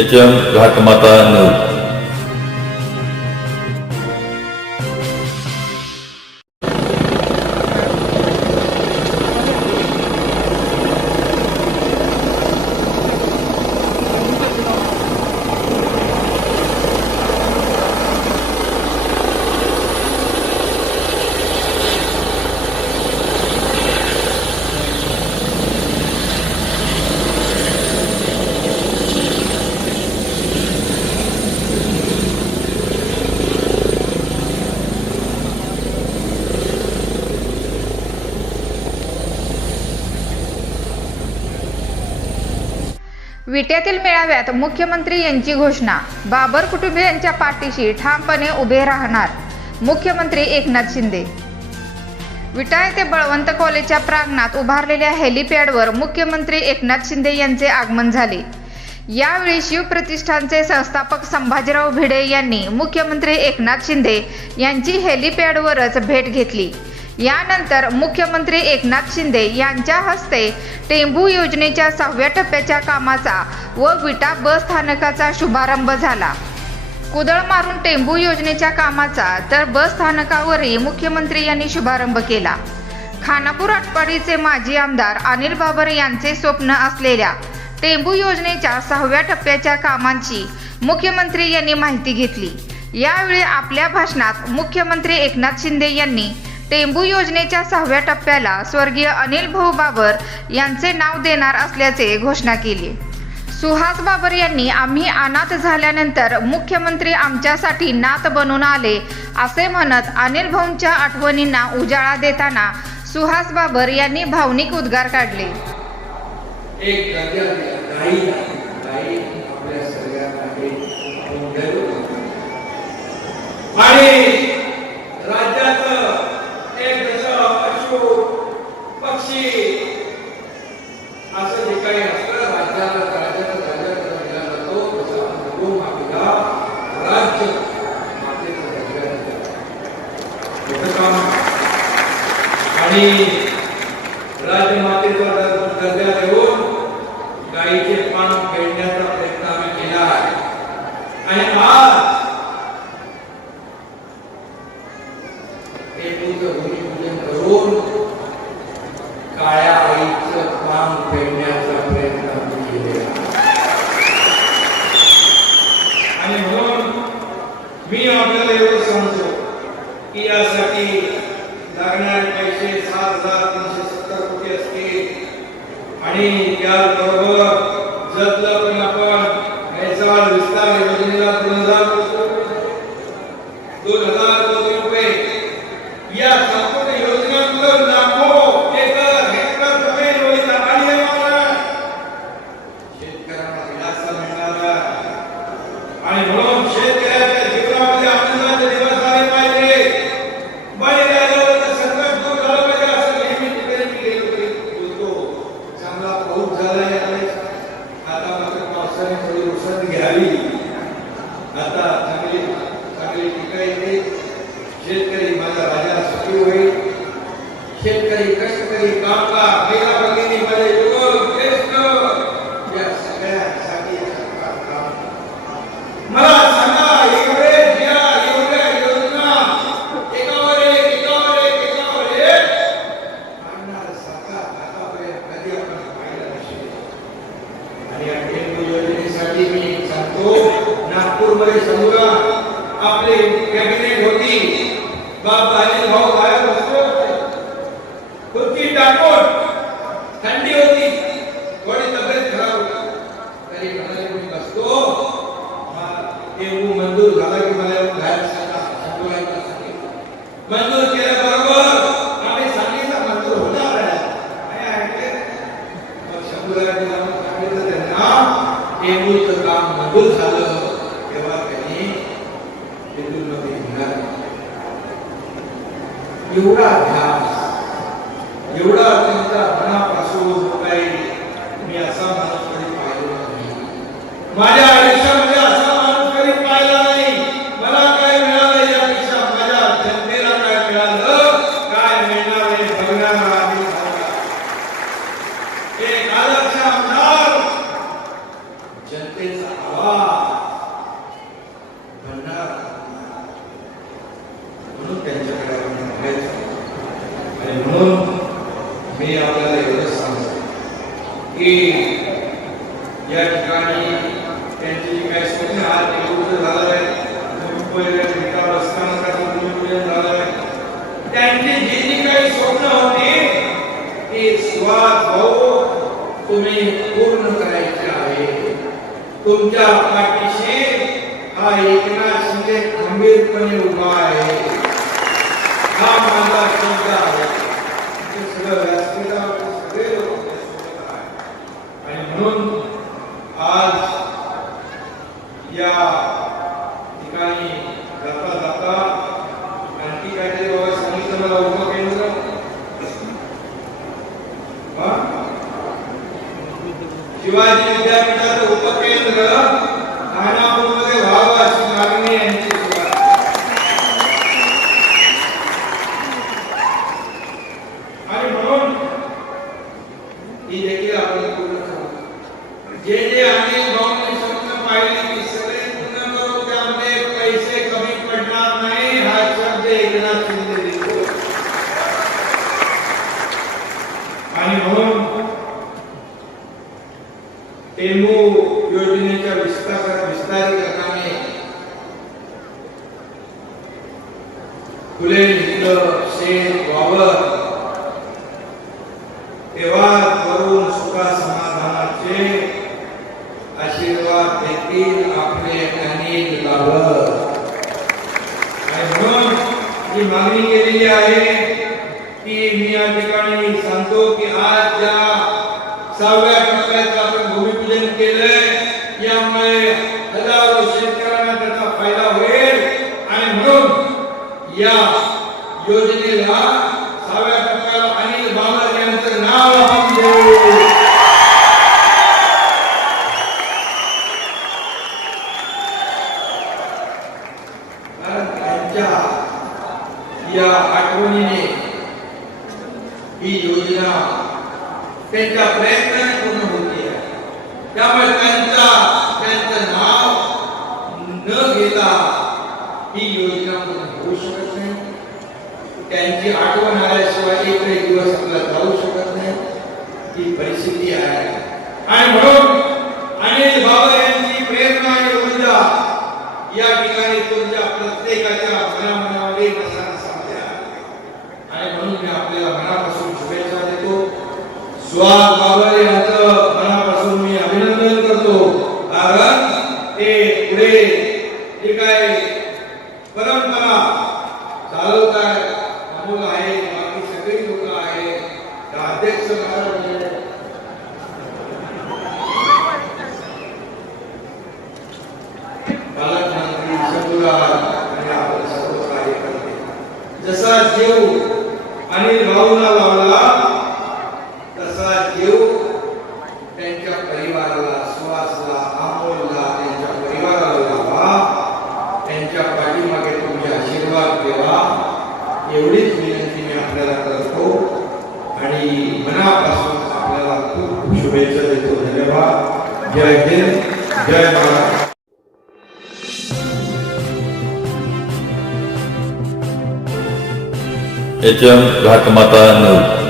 H M Ghatmata news विट्यातील मेळाव्यात मुख्यमंत्री यांची घोषणा. बाबर कुटुंबियांच्या पाठीशी ठामपणे उभे राहणार मुख्यमंत्री एकनाथ शिंदे. विटा येथे बळवंत कॉलेजच्या प्रांगणात उभारलेल्या हेलिपॅडवर मुख्यमंत्री एकनाथ शिंदे यांचे आगमन झाले. यावेळी शिवप्रतिष्ठानचे संस्थापक संभाजीराव भिडे यांनी मुख्यमंत्री एकनाथ शिंदे यांची हेलिपॅडवरच भेट घेतली. यानंतर मुख्यमंत्री एकनाथ शिंदे यांच्या हस्ते टेंभू योजनेच्या सहाव्या टप्प्याच्या कामाचा व विटा बस स्थानकाचा शुभारंभ झाला. कुदळ मारून टेंबू योजनेच्या कामाचा तर बस स्थानकावरही मुख्यमंत्री यांनी शुभारंभ केला. खानापूर आटपाडीचे माजी आमदार अनिल बाबर यांचे स्वप्न असलेल्या टेंबू योजनेच्या सहाव्या टप्प्याच्या कामांची मुख्यमंत्री यांनी माहिती घेतली. यावेळी आपल्या भाषणात मुख्यमंत्री एकनाथ शिंदे यांनी टेंबू योजनेच्या सहाव्या टप्प्याला स्वर्गीय अनिल भाऊ बाबर यांचे नाव देणार असल्याचे घोषणा केली. सुहास बाबर यांनी आम्ही अनाथ झाल्यानंतर मुख्यमंत्री आमच्यासाठी नात बनून आले असे म्हणत अनिल भाऊंच्या आठवणींना उजाळा देताना सुहास बाबर यांनी भावनिक उद्गार काढले. असं जे काही असतं राज्याला राज्याचा दर्जा दिला जातो तसा भूमातेला राज्य मातेचा दर्जा दिला जातो. याचं काम आणि विस्तार योजनेला दोन हजार दोन del जाऊन सांगितलं त्यांना काम मंजूर झालं तेव्हा त्यांनी घेणार एवढा ध्यास एवढा मनापासून काही मी असा माणूस कधी नाही माझ्या आयुष्यामध्ये असा माणूस कधी पाहिला नाही मला काय मिळालं यापेक्षा माझ्या जनतेला काय मिळालं काय मिळणार हे बघणारा आम्ही बघणार. एक आदर्श आमदार जनतेचा आवाज म्हणून मी आपल्याला एवढंच सांगतो की या ठिकाणी त्यांची जी काही स्वप्न आज निवृत्त झालं आहे मुंबईला ठिकाण असताना त्याचं भूमिपूजन झालं आहे त्यांची जी जी काही स्वप्न होते ते स्वाद भाऊ तुम्ही पूर्ण करायचे आहे. तुमच्या पाठीशी हा एकनाथ शिंदे खंबीरपणे उभा आहे. हा माझा शब्द आहे. सगळं व्यासपीठा सगळे लोक आणि म्हणून आज या ठिकाणी जाता जाता आणखी काहीतरी बाबा सांगितलं मला उभं हा? शिवाजी विद्यापीठाचं उपकेंद्र खानापूरमध्ये व्हावं अशी मागणी यांची आणि म्हणून ही देखील आपली पूर्ण जे जे आम्ही भाऊंनी स्वप्न टेंबू योजनेच्या विस्तार विस्तारीकरणाने फुले घेतलं शेत वावर तेव्हा करून सुखा समाधानाचे आशीर्वाद देतील आपले अनेक गावं आणि म्हणून ही मागणी केलेली आहे की मी या ठिकाणी सांगतो की आज ज्या सहाव्या टप्प्याचं आपण भूमिपूजन हजारो शेतकऱ्यांना त्याचा फायदा होईल आणि म्हणून या योजनेला सहाव्या टप्प्याला अनिल यांचं नाव आपण देऊ. कारण त्यांच्या या आठवणीने ही योजना त्यांच्या प्रयत्नाने पूर्ण होती. आहे त्यामुळे त्यांचा नाव न घेता ही योजना पूर्ण होऊ शकत नाही त्यांची आठवण आल्याशिवाय एकही दिवस आपला जाऊ शकत नाही ही परिस्थिती आहे आणि म्हणून अनिल बाबर यांची प्रेरणा आणि ऊर्जा या ठिकाणी तुमच्या प्रत्येकाच्या मनामनामध्ये बसायला सांगल्या आणि म्हणून मी आपल्याला मनापासून शुभेच्छा देतो सुहास Thank you. शुभेच्छा देतो धन्यवाद जय हिंद जय Maharashtra H M Ghatmata news.